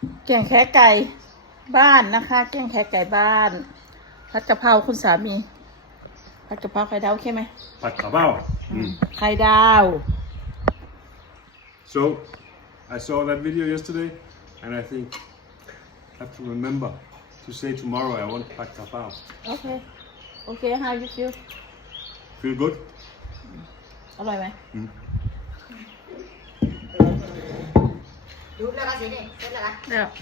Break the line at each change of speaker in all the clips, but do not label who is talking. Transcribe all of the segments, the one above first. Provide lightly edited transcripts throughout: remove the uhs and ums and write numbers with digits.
แกงแค่ไก่บ้านนะคะแกงแค่ไก่บ้านผัดกะเพราคุณสามีผัดกะเพราไข่ดาวใช่ไหม
Pad Krabau.
ไข่ดาว
So, I saw that video yesterday, and I think I have to remember to say tomorrow I want Pad Krabau.
โอเคโอเค how you feel
Feel good?
อร่อยไหม
ดูแล้วก็สิเนี่ยเสร็จแล้วก็
เดี๋ยว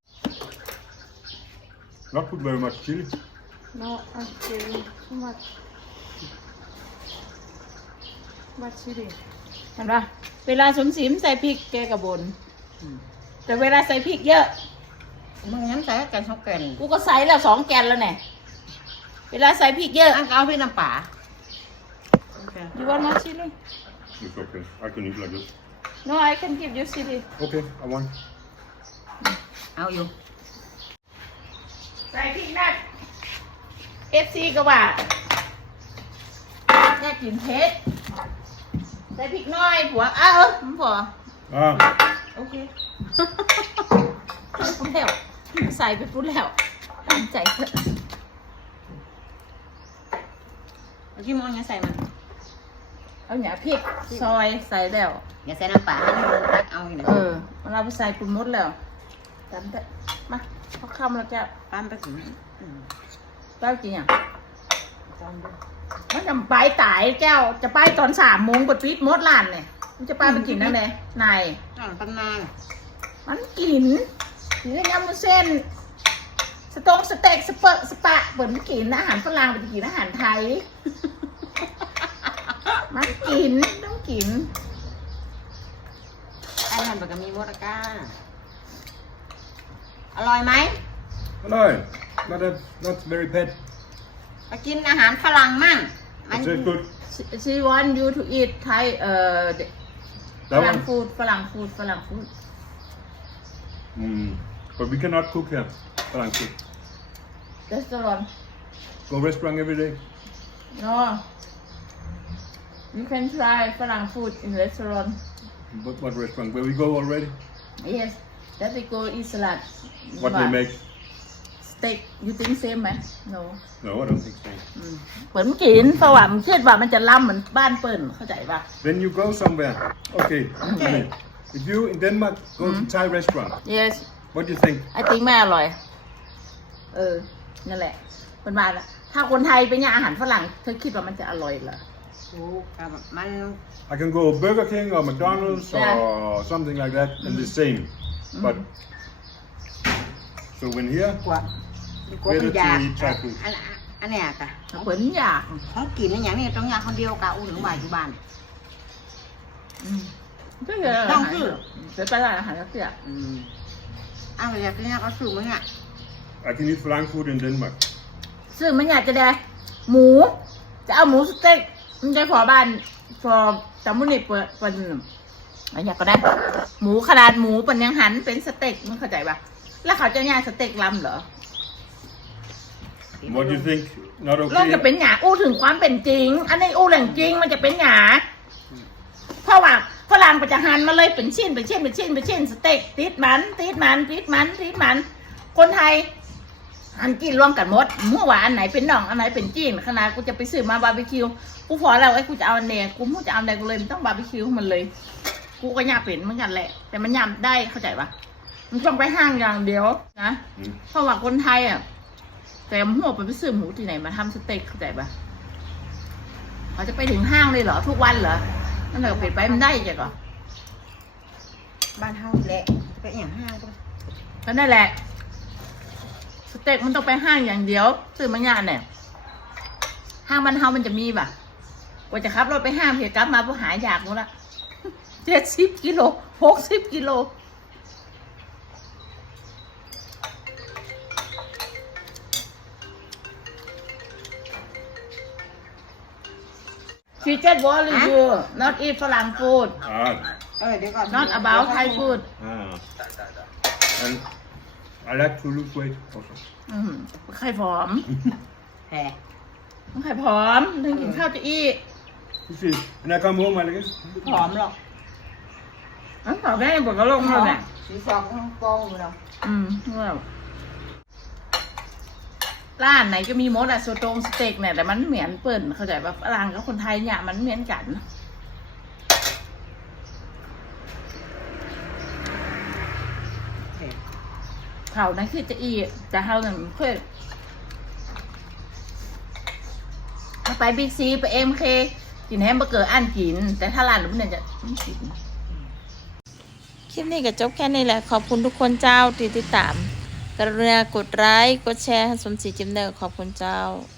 Not put very much chili.
no okay too much chili เห็นปะเวลาสมศรีมใส่พริกแกกระบนแต่เวลาใส่พริกเยอะ
มึงงั้นใส่แกงชอบแกง
กูก็ใส่แล้ว2 แกนแล้วเนี่ยเวลาใส่พริกเยอะ
อันเอาพี่น้ำป่า
you want more chili
It's okay. I can eat like this.
no I can give you chili
Okay, I want.
เอาอยู่
ใส่พริกนัก FC ก็ว่าแน่กินเผ็ดใส่พริกน้อยผัวมันพอ
Ah,
โอเคปุ๊บแล้วใส่ไปปุ๊บแล้วตามใจเถอะ
เอาที่มองอย่าใส่มัน
เอาหนาพริกซอยใส่แล้ว
อย่าใส่น้ำป่าให้มันตักเอาอยู่นะ
เราไปใส่ปุ๊บมดแล้วตามเถอะมาเขาคำเราจะ
ปั้นไปถึง
เจ้าจริงอ่ะมันจะไปตายเจ้าจะไปตอน3 โมงกดปิดมดร้านเนี่ยมันจะไปมันกินนั่นเลยนาย
ตั้งตั้งนาน
มันกินกินยำมุนเส้นสเต็กสปะเปิดมันกินอาหารฝรั่งเป็นกินอาหารไทย มันกินต้องกิน
ไอ้นั่นแบบมีมดก้าอร่อยไหม
hello. Not very bad.
ไปกินอาหารฝรั่งมั่งมัน
It tastes good.
she want you to eat Thai ฝ
That
รั่ง
one.
ฟูดฝรั่งฟูด
But we cannot cook here. Fine, cook.
restaurant
Go restaurant every day.
no you can try ฝรั่ง food in restaurant
What restaurant? Where we go already?
yes that we go eat salad
What they make?
steak you think same ไหม no
No, I don't think so.
เปิดมันกินเพราะว่ามันคิดว่ามันจะล้ำเหมือนบ้านเปิ่นเข้าใจป่ะ
Then you go somewhere. Okay. If you in Denmark go to Thai restaurant,
yes
what do you think?
ไอติ้งไม่อร่อยนั่นแหละเป็นว่าละถ้าคนไทยไปเนี่ยอาหารฝรั่งเธอคิดว่ามันจะอร่อยเหรอ
ถูกครับมัน
I can go Burger King or McDonald's
Yeah.
or something like that, and the same. But so when here,
กว่ามันยากอันเนี้ยค่ะ
เหมือนอยาก
ของกินอย่างนี้ต้องอยากคนเดียวกะอู้ถึงบ่ายอยู่บ้าน
ก็เยอะ
ต้องซื้อ
เดี๋ยวไปร้านอาหารแล้วเสีย
อ้าวอยากกินเนี่ยก็ซื้อมั้งอ่ะ
I can eat Flang food in Denmark.
ซึ่งมันอยากจะได้หมู จะเอาหมูสเต็กมันจะพอบ้านพอจำมุนิเปิดเป็นอะไรอยากก็ได้ หมูขนาดหมูเป็นยังหันเป็นสเต็กมันเข้าใจป่ะแล้วเขาจะย่างสเต็กลำเหรอ
What do you think? Not
เราจะ
okay?
เป็นหยาอู้ถึงความเป็นจริง อันนี้อู้แหล่งจริงมันจะเป็นหยาเพราะว่าฝรั่งไปจะหั่นมาเลยเป็นชิ้นสเต็กติดมันคนไทยหั่นกินรวมกันหมดเมื่อวานอันไหนเป็นน่องอันไหนเป็นจีนขนาดกูจะไปซื้อมาบาร์บีคิวกูพอแล้วไอ้กูจะเอาอันเนี้ยกูพูดจะเอาอันใดกูเลยมันต้องบาร์บีคิวมันเลย กูก็ยำเป็นเหมือนกันแหละ แต่มันยำได้เข้าใจปะมันต้องไปห้างอย่างเดียวนะเพราะว่าคนไทยอ่ะแต่หัวไปซื้อหมูที่ไหนมาทำสเต็กเข้าใจปะเขาจะไปถึงห้างเลยเหรอทุกวันเหรอนั่นเราเปลี่ยนไปมันได้ยังเหรอ
บ้านเฮาแหละไปอย่างห้างก็
ก็นั่นแหละสเต็กมันต้องไปห้างอย่างเดียวซื้อมายานเนี่ยห้างมันเฮามันจะมีป่ะกว่าจะขับรถไปห้างเพียกลับมาผู้หายอยากหมดละ70 กิโล60 กิโลShe just want you not eat ฝรั่ง food
Ah,
เดี๋ยวก่อน
not about Thai food
and I like to lose weight also.
ไข่ผอม
แผ่
ไข่ผอมถึงกินข้าวจะอี้
You see, and I come home, I like this.
ผอมหรอก
อันต่อแม่บอกก็ลงแล้วเนี่ย
สีสองกองอยู่แล้ว
แล้วร้านไหนก็มีมดอะสเต็กเนี่ยแต่มันเหมือนเปิ่นเข้าใจป่ะฝรั่งกับคนไทยเนี่ยมันเหมือนกันเขานั่นคือจะอีแต่เขาเนี่ยเพื่อไปบิ๊กซีไปMKกินแฮมเบอร์เกอร์อันกินแต่ถ้าร้านนู้นเนี่ยจะไม่กินคลิปนี้ก็จบแค่นี้แหละขอบคุณทุกคนเจ้าที่ติดตามกรุณากดไลค์กดแชร์ให้สมศรีจิมเนอร์ขอบคุณเจ้า